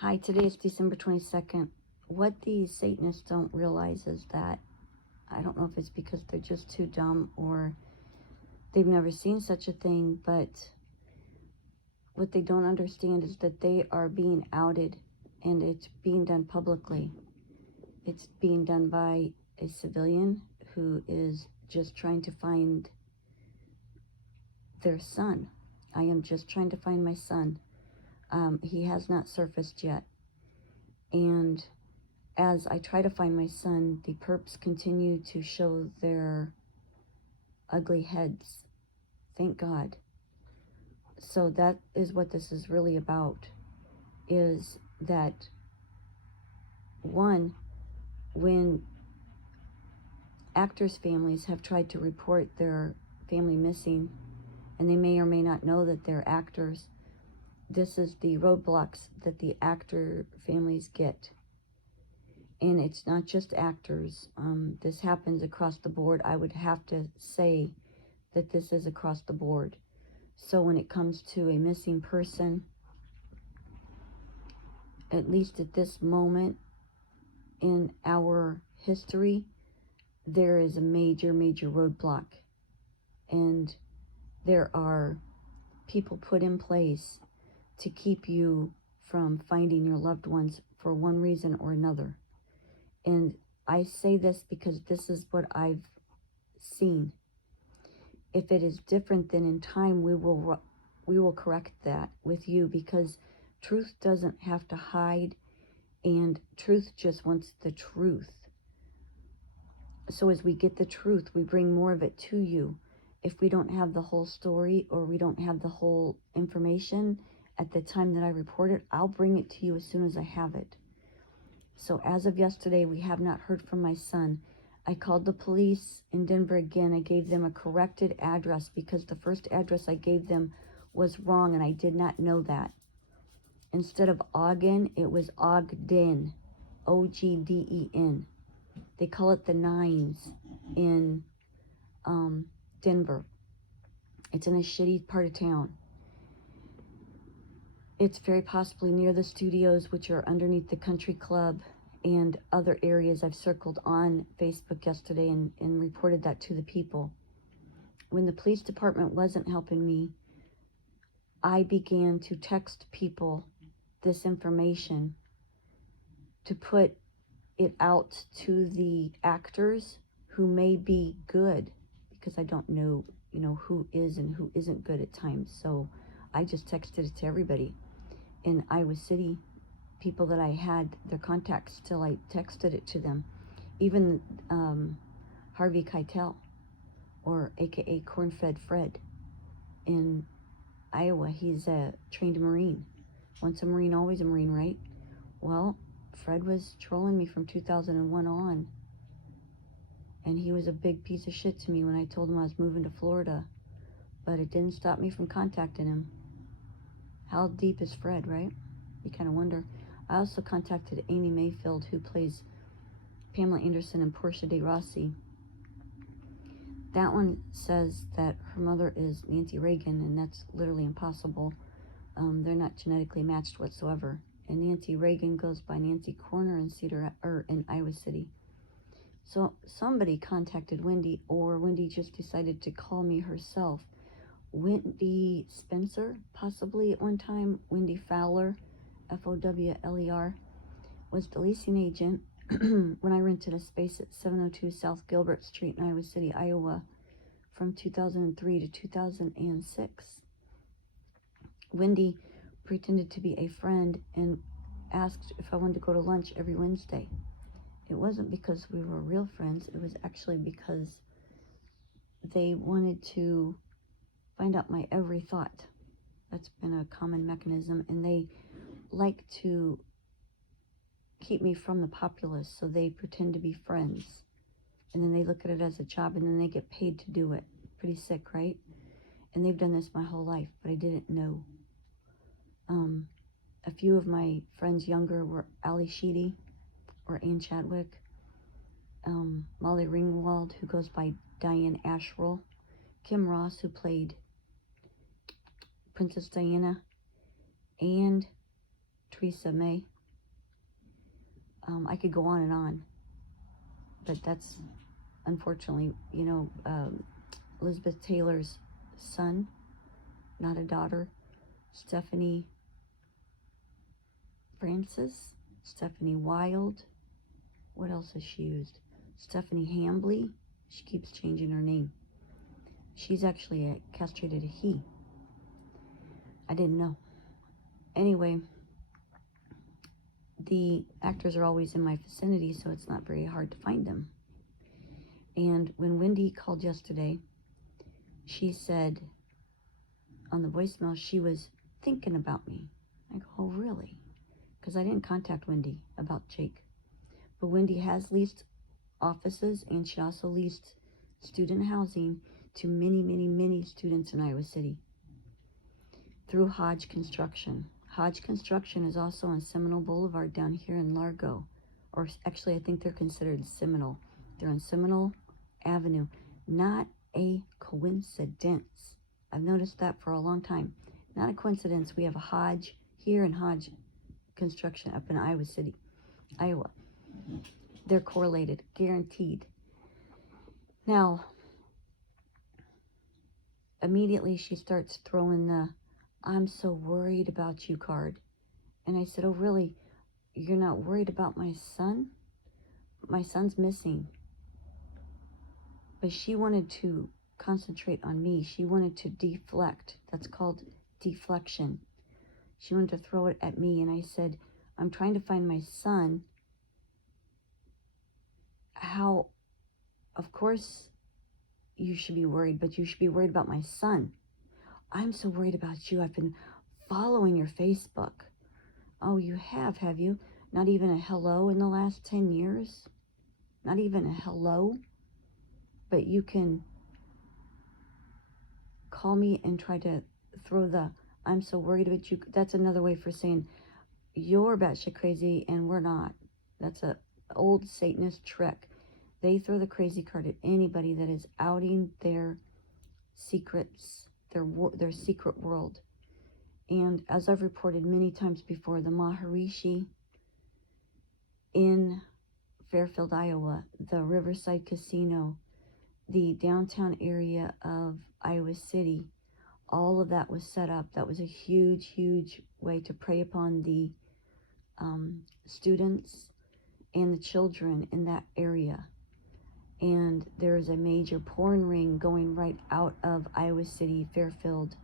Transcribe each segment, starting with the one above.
Hi, today is December 22nd. What these Satanists don't realize is that, I don't know if it's because they're just too dumb or they've never seen such a thing, but what they don't understand is that they are being outed, and it's being done publicly. It's being done by a civilian who is just trying to find their son. I am just trying to find my son. He has not surfaced yet. And as I try to find my son, the perps continue to show their ugly heads. Thank God. So that is what this is really about, is that, one, when actors' families have tried to report their family missing, and they may or may not know that they're actors, this is the roadblocks that the actor families get. And it's not just actors. This happens across the board. I would have to say that this is across the board. So when it comes to a missing person, at least at this moment in our history, there is a major, major roadblock. And there are people put in place to keep you from finding your loved ones for one reason or another. And I say this because this is what I've seen. If it is different, then in time we will correct that with you, because truth doesn't have to hide, and truth just wants the truth. So as we get the truth, we bring more of it to you. If we don't have the whole story, or we don't have the whole information at the time that I report it, I'll bring it to you as soon as I have it. So as of yesterday, we have not heard from my son. I called the police in Denver again. I gave them a corrected address because the first address I gave them was wrong, and I did not know that. Instead of Ogden, it was Ogden, Ogden. They call it the Nines in Denver. It's in a shitty part of town. It's very possibly near the studios, which are underneath the country club, and other areas. I've circled on Facebook yesterday and reported that to the people. When the police department wasn't helping me, I began to text people this information to put it out to the actors who may be good, because I don't know, who is and who isn't good at times. So I just texted it to everybody. In Iowa City, people that I had their contacts till, I texted it to them. Even Harvey Keitel, or aka Corn-Fed Fred, in Iowa. He's a trained Marine. Once a Marine, always a Marine, right? Well, Fred was trolling me from 2001 on, and he was a big piece of shit to me when I told him I was moving to Florida, but it didn't stop me from contacting him. How deep is Fred, right? You kind of wonder. I also contacted Amy Mayfield, who plays Pamela Anderson and Portia de Rossi. That one says that her mother is Nancy Reagan, and that's literally impossible. They're not genetically matched whatsoever. And Nancy Reagan goes by Nancy Corner in Iowa City. So somebody contacted Wendy, or Wendy just decided to call me herself. Wendy Spencer, possibly at one time. Wendy Fowler, Fowler, was the leasing agent when I rented a space at 702 South Gilbert Street in Iowa City, Iowa, from 2003 to 2006. Wendy pretended to be a friend and asked if I wanted to go to lunch every Wednesday. It wasn't because we were real friends. It was actually because they wanted to find out my every thought. That's been a common mechanism, and they like to keep me from the populace, so they pretend to be friends, and then they look at it as a job, and then they get paid to do it. Pretty sick, right? And they've done this my whole life, but I didn't know. A few of my friends younger were Ali Sheedy, or Ann Chadwick, Molly Ringwald, who goes by Diane Asherle, Kim Ross, who played Princess Diana, and Theresa May. I could go on and on, but that's unfortunately, Elizabeth Taylor's son, not a daughter. Stephanie Francis, Stephanie Wild. What else has she used? Stephanie Hambley. She keeps changing her name. She's actually castrated a he. I didn't know. Anyway, the actors are always in my vicinity, so it's not very hard to find them. And when Wendy called yesterday, she said on the voicemail she was thinking about me. I go, oh, really? Because I didn't contact Wendy about Jake. But Wendy has leased offices, and she also leased student housing to many, many, many students in Iowa City through Hodge Construction. Hodge Construction is also on Seminole Boulevard down here in Largo. Or actually, I think they're considered Seminole. They're on Seminole Avenue. Not a coincidence. I've noticed that for a long time. Not a coincidence. We have a Hodge here and Hodge Construction up in Iowa City, Iowa. They're correlated, guaranteed. Now, immediately she starts throwing the "I'm so worried about you" card. And I said, oh, really? You're not worried about my son? My son's missing. But she wanted to concentrate on me. She wanted to deflect. That's called deflection. She wanted to throw it at me. And I said, I'm trying to find my son. How, of course, you should be worried, but you should be worried about my son. I'm so worried about you. I've been following your Facebook. Oh, you have you? Not even a hello in the last 10 years? Not even a hello? But you can call me and try to throw the "I'm so worried about you." That's another way for saying you're batshit crazy and we're not. That's a old Satanist trick. They throw the crazy card at anybody that is outing their secrets, their secret world. And as I've reported many times before, the Maharishi in Fairfield, Iowa, the Riverside Casino, the downtown area of Iowa City, all of that was set up. That was a huge, huge way to prey upon the students and the children in that area. And there's a major porn ring going right out of Iowa City, Fairfield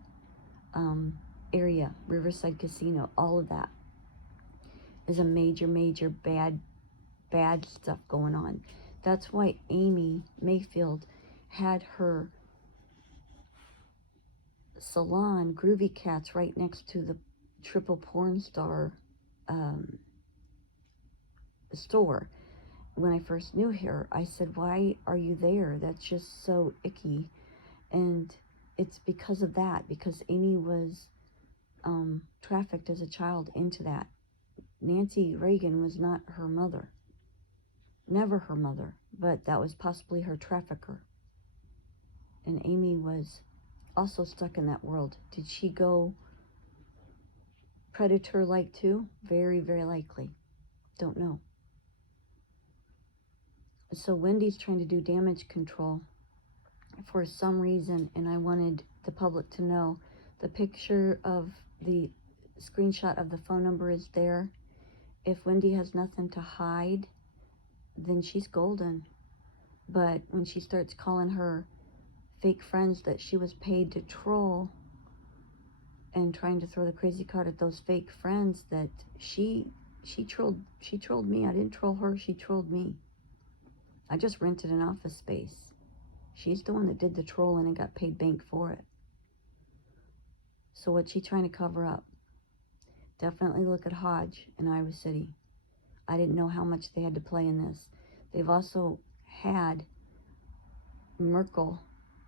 area, Riverside Casino. All of that is a major, major bad stuff going on. That's why Amy Mayfield had her salon, Groovy Cats, right next to the triple porn star store. When I first knew her, I said, why are you there? That's just so icky. And it's because of that, because Amy was trafficked as a child into that. Nancy Reagan was not her mother. Never her mother, but that was possibly her trafficker. And Amy was also stuck in that world. Did she go predator-like too? Very, very likely. Don't know. So Wendy's trying to do damage control for some reason, and I wanted the public to know. The picture of the screenshot of the phone number is there. If Wendy has nothing to hide, then she's golden. But when she starts calling her fake friends that she was paid to troll and trying to throw the crazy card at those fake friends, that she trolled me. I didn't troll her, she trolled me. I just rented an office space. She's the one that did the trolling and got paid bank for it. So what's she trying to cover up? Definitely look at Hodge in Iowa City. I didn't know how much they had to play in this. They've also had Merkel,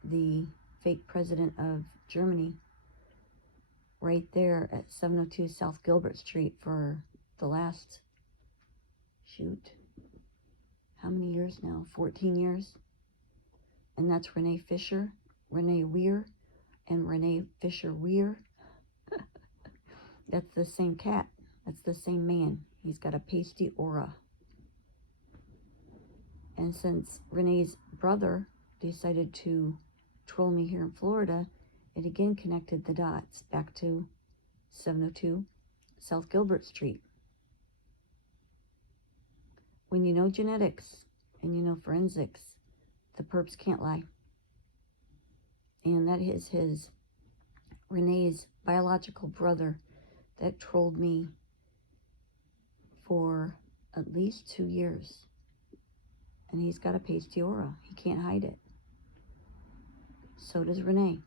the fake president of Germany, right there at 702 South Gilbert Street for the last, how many years now? 14 years. And that's Renee Fisher, Renee Weir, and Renee Fisher Weir. That's the same cat. That's the same man. He's got a pasty aura. And since Renee's brother decided to troll me here in Florida, it again connected the dots back to 702 South Gilbert Street. When you know genetics and you know forensics, the perps can't lie. And that is Renee's biological brother that trolled me for at least 2 years. And he's got a pasty aura. He can't hide it. So does Renee.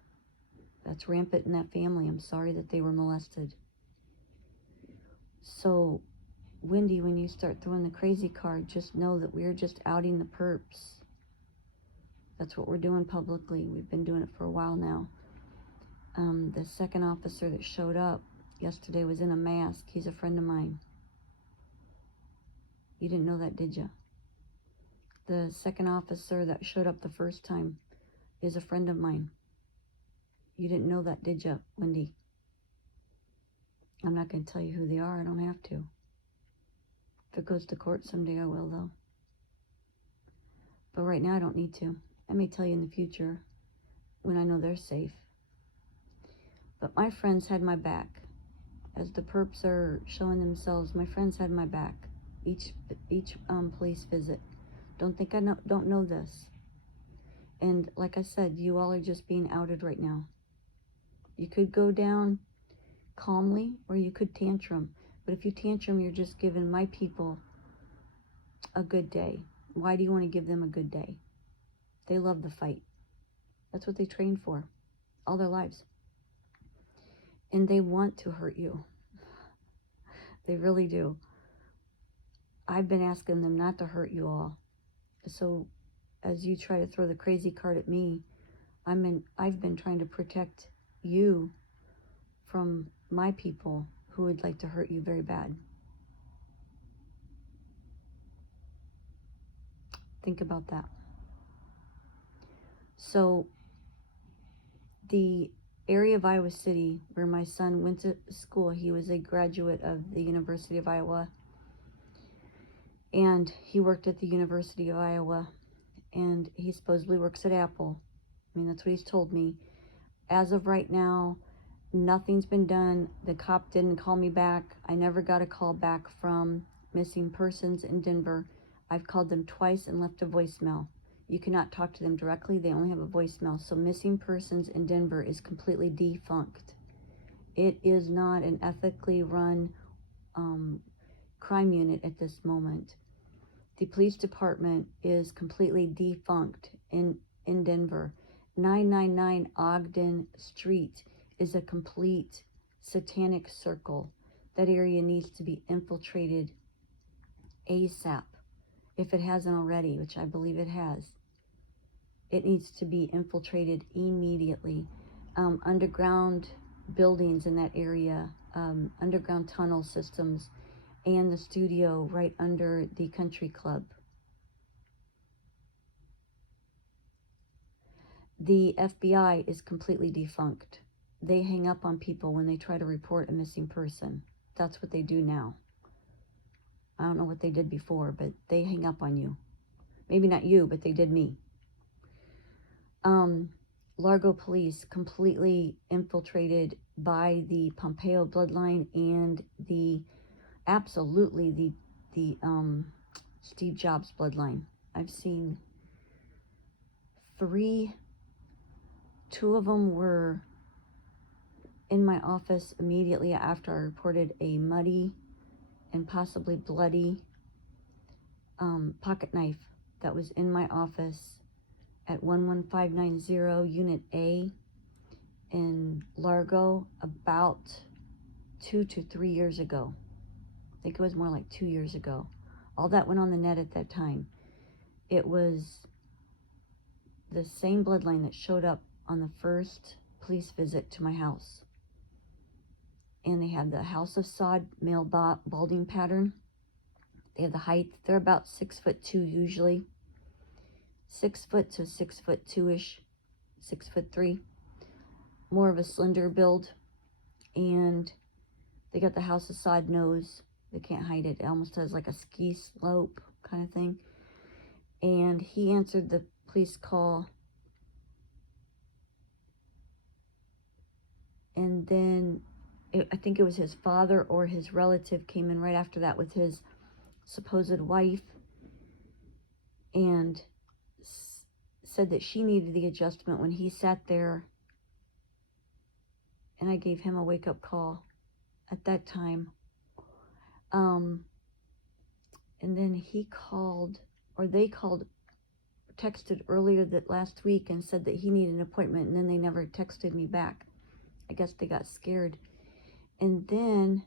That's rampant in that family. I'm sorry that they were molested. So, Wendy, when you start throwing the crazy card, just know that we're just outing the perps. That's what we're doing publicly. We've been doing it for a while now. The second officer that showed up yesterday was in a mask. He's a friend of mine. You didn't know that, did you? The second officer that showed up the first time is a friend of mine. You didn't know that, did you, Wendy? I'm not going to tell you who they are. I don't have to. If it goes to court someday, I will, though. But right now, I don't need to. I may tell you in the future when I know they're safe. But my friends had my back. As the perps are showing themselves, my friends had my back. Each police visit. Don't think I don't know this. And like I said, you all are just being outed right now. You could go down calmly or you could tantrum. But if you tantrum, you're just giving my people a good day. Why do you want to give them a good day? They love the fight. That's what they trained for all their lives. And they want to hurt you. They really do. I've been asking them not to hurt you all. So as you try to throw the crazy card at me, I've been trying to protect you from my people who would like to hurt you very bad. Think about that. So the area of Iowa City where my son went to school, he was a graduate of the University of Iowa. And he worked at the University of Iowa. And he supposedly works at Apple. I mean, that's what he's told me. As of right now, nothing's been done. The cop didn't call me back. I never got a call back from missing persons in Denver. I've called them twice and left a voicemail. You cannot talk to them directly. They only have a voicemail. So missing persons in Denver is completely defunct. It is not an ethically run crime unit at this moment. The police department is completely defunct in Denver. 999 Ogden Street is a complete satanic circle. That area needs to be infiltrated ASAP. If it hasn't already, which I believe it has. It needs to be infiltrated immediately. Underground buildings in that area, underground tunnel systems, and the studio right under the country club. The FBI is completely defunct. They hang up on people when they try to report a missing person. That's what they do now. I don't know what they did before, but they hang up on you. Maybe not you, but they did me. Largo police completely infiltrated by the Pompeo bloodline and the Steve Jobs bloodline. I've seen 3. 2 of them were in my office immediately after I reported a muddy and possibly bloody pocket knife that was in my office at 11590 Unit A in Largo about 2 to 3 years ago. I think it was more like 2 years ago. All that went on the net at that time. It was the same bloodline that showed up on the first police visit to my house. And they had the House of Sod male balding pattern. They have the height. They're about 6'2" usually. 6 foot to 6'2"-ish, 6'3". More of a slender build. And They got the house Assad knows. They can't hide it. It almost has like a ski slope kind of thing. And he answered the police call. And then I think it was his father or his relative came in right after that with his supposed wife and said that she needed the adjustment when he sat there. And I gave him a wake-up call at that time. And then he called, or they called, texted earlier that last week and said that he needed an appointment, and then they never texted me back. I guess they got scared. And then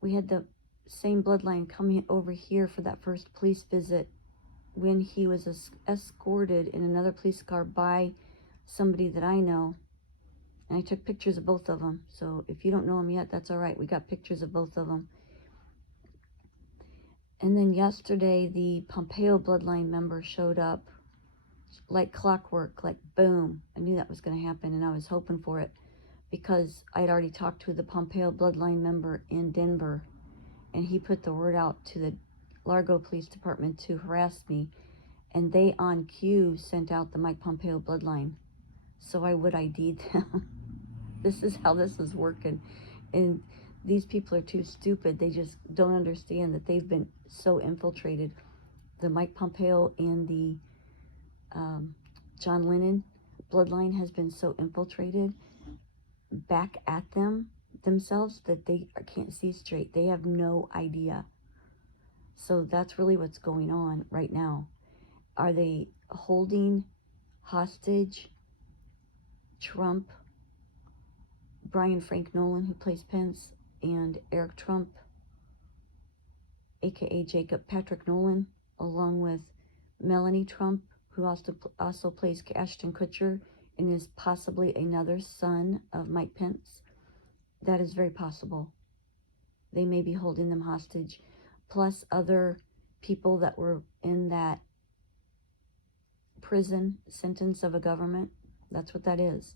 we had the same bloodline coming over here for that first police visit when he was escorted in another police car by somebody that I know. And I took pictures of both of them. So if you don't know them yet, that's all right. We got pictures of both of them. And then yesterday, the Pompeo bloodline member showed up like clockwork, like boom. I knew that was going to happen, and I was hoping for it because I had already talked to the Pompeo bloodline member in Denver, and he put the word out to the Largo Police Department to harass me, and they on cue sent out the Mike Pompeo bloodline. So I would ID them. This is how this is working. And these people are too stupid. They just don't understand that they've been so infiltrated. The Mike Pompeo and the John Lennon bloodline has been so infiltrated back at themselves that they can't see straight. They have no idea. So that's really what's going on right now. Are they holding hostage Trump, Brian Frank Nolan, who plays Pence, and Eric Trump, aka Jacob Patrick Nolan, along with Melanie Trump, who also plays Ashton Kutcher and is possibly another son of Mike Pence? That is very possible. They may be holding them hostage, plus other people that were in that prison sentence of a government. That's what that is.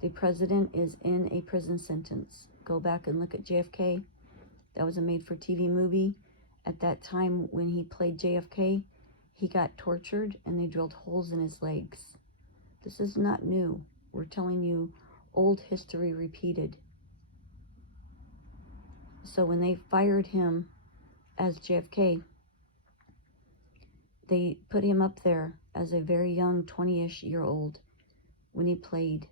The president is in a prison sentence. Go back and look at JFK. That was a made-for-TV movie. At that time, when he played JFK, he got tortured and they drilled holes in his legs. This is not new. We're telling you old history repeated. So when they fired him as JFK, they put him up there as a very young 20-ish year old when he played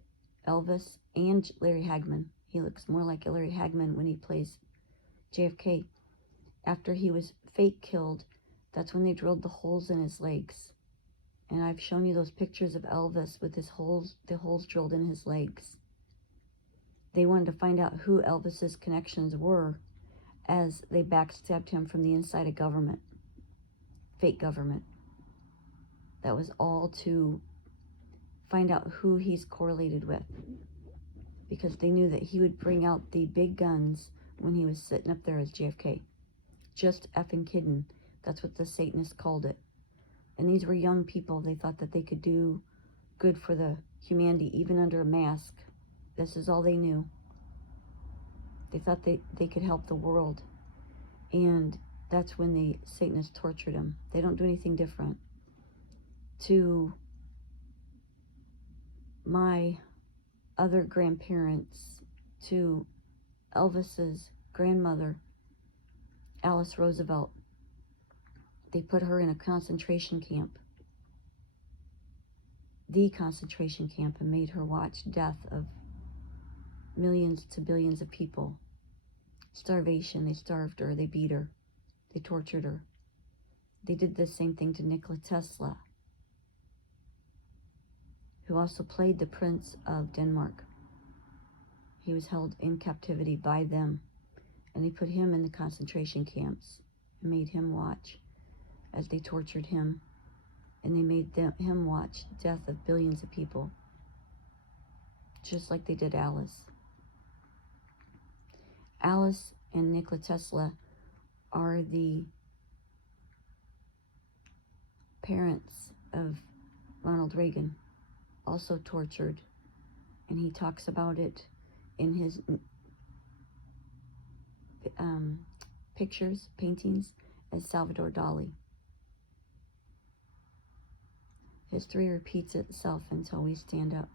Elvis and Larry Hagman. He looks more like Larry Hagman when he plays JFK. After he was fake killed, that's when they drilled the holes in his legs. And I've shown you those pictures of Elvis with the holes drilled in his legs. They wanted to find out who Elvis's connections were as they backstabbed him from the inside of government. Fake government. That was all to find out who he's correlated with. Because they knew that he would bring out the big guns when he was sitting up there as JFK. Just effing kidding. That's what the Satanists called it. And these were young people. They thought that they could do good for the humanity, even under a mask. This is all they knew. They thought they could help the world. And that's when the Satanists tortured him. They don't do anything different. To my other grandparents, to Elvis's grandmother, Alice Roosevelt, they put her in a concentration camp. The concentration camp, and made her watch death of millions to billions of people. Starvation, they starved her, they beat her, they tortured her. They did the same thing to Nikola Tesla, who also played the Prince of Denmark. He was held in captivity by them, and they put him in the concentration camps and made him watch as they tortured him, and they made him watch the death of billions of people, just like they did Alice. Alice and Nikola Tesla are the parents of Ronald Reagan, also tortured, and he talks about it in his pictures, paintings as Salvador Dali. History repeats itself until we stand up.